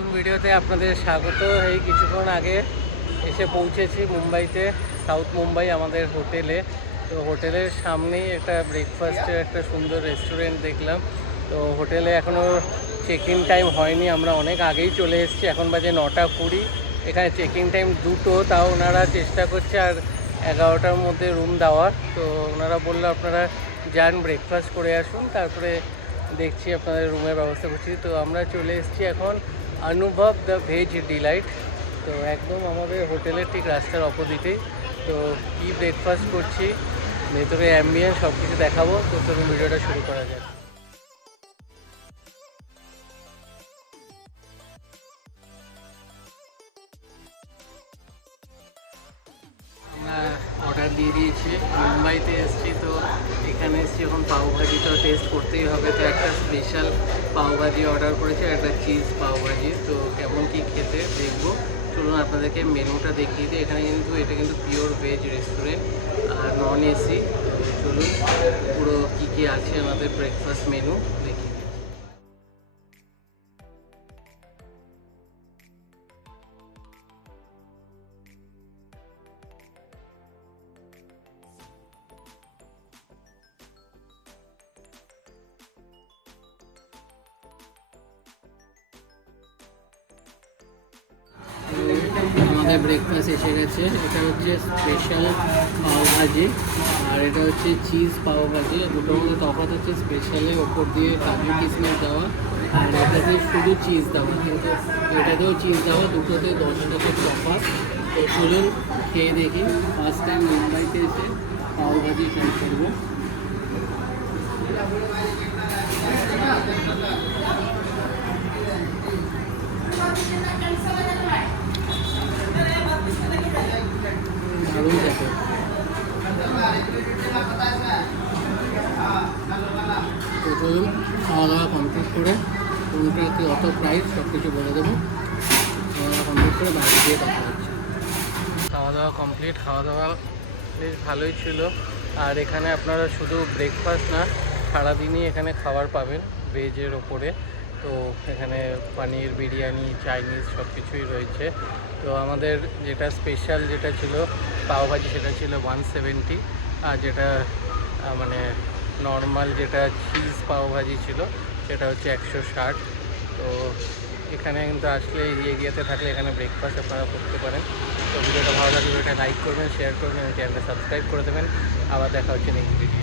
নতুন ভিডিওতে আপনাদের স্বাগত। এই কিছুক্ষণ আগে এসে পৌঁছেছি মুম্বাইতে, সাউথ মুম্বাই আমাদের হোটেলে। তো হোটেলের সামনেই একটা ব্রেকফাস্টের একটা সুন্দর রেস্টুরেন্ট দেখলাম। তো হোটেলে এখনও চেক ইন টাইম হয়নি, আমরা অনেক আগেই চলে এসেছি। এখন বাজে 9:20। এখানে চেক ইন টাইম 2টো, তাও ওনারা চেষ্টা করছে আর 11টার মধ্যে রুম দেওয়ার। তো ওনারা বললো আপনারা যান, ব্রেকফাস্ট করে আসুন, তারপরে দেখছি আপনাদের রুমের ব্যবস্থা করছি। তো আমরা চলে এসেছি এখন অনুভব দ্য ভেজ ডিলাইট। তো একদম আমাদের হোটেলের ঠিক রাস্তার অপোজিটেই। তো কী ব্রেকফাস্ট করছি, ভেতরে অ্যাম্বিয়েন্স সব কিছু দেখাবো। তো চলুন ভিডিওটা শুরু করা যাক। আমরা অর্ডার দিয়ে দিয়েছি, মুম্বাইতে এসেছি। তো এখানে এসেছি এখন পাওভাজি তো টেস্ট করতেই হবে। তো একটা স্পেশাল পাওভাজি অর্ডার করেছি, একটা চিজ পাওভাজি। তো কেমন কি খেতে দেখবো, চলুন আপনাদেরকে মেনুটা দেখিয়ে দিই। এখানে কিন্তু এটা কিন্তু পিওর ভেজ রেস্টুরেন্ট আর নন এসি। তো চলুন পুরো কী কী আছে আমাদের ব্রেকফাস্ট মেনু দেখিয়ে দিই। আমাদের ব্রেকফাস্ট এসে গেছে। এটা হচ্ছে স্পেশাল পাওভাজি আর এটা হচ্ছে চিজ পাওভাজি। দুটোর মধ্যে তফাৎ হচ্ছে স্পেশালের ওপর দিয়ে কাজু কিশমিশ দেওয়া আর এটাতে শুধু চিজ দেওয়া, কিন্তু এটাতেও চিজ দেওয়া। দুটোতে 10 টাকা তফাৎ। তো চলুন খেয়ে দেখি। ফার্স্ট টাইম মুম্বাইতে এসে পাওভাজি ট্রাই করবো। দারুণ খেতে। তো চলুন খাওয়া দাওয়া কমপ্লিট করে কোনটা কি অত প্রাইস সব কিছু বলে দেবো। খাওয়া দাওয়া কমপ্লিট করে বাইরে দিয়ে কথা হচ্ছে। খাওয়া দাওয়া কমপ্লিট, খাওয়া দাওয়া বেশ ভালোই ছিল। আর এখানে আপনারা শুধু ব্রেকফাস্ট না, সারাদিনই এখানে খাবার পাবেন ভেজের ওপরে। তো এখানে পনির, বিরিয়ানি, চাইনিজ সব কিছুই রয়েছে। তো আমাদের যেটা স্পেশাল যেটা ছিল পাওভাজি, সেটা ছিল 170। আর যেটা মানে নর্মাল যেটা চিজ পাওভাজি ছিল সেটা হচ্ছে 160। তো এখানে কিন্তু আসলে এই এরিয়াতে থাকলে এখানে ব্রেকফাস্ট আপনারা করতে পারেন। তো ভিডিওটা ভালো লাগলে ভিডিওটা লাইক করবেন, শেয়ার করবেন, চ্যানেলটা সাবস্ক্রাইব করে দেবেন। আবার দেখা হচ্ছে নেক্সট ভিডিও।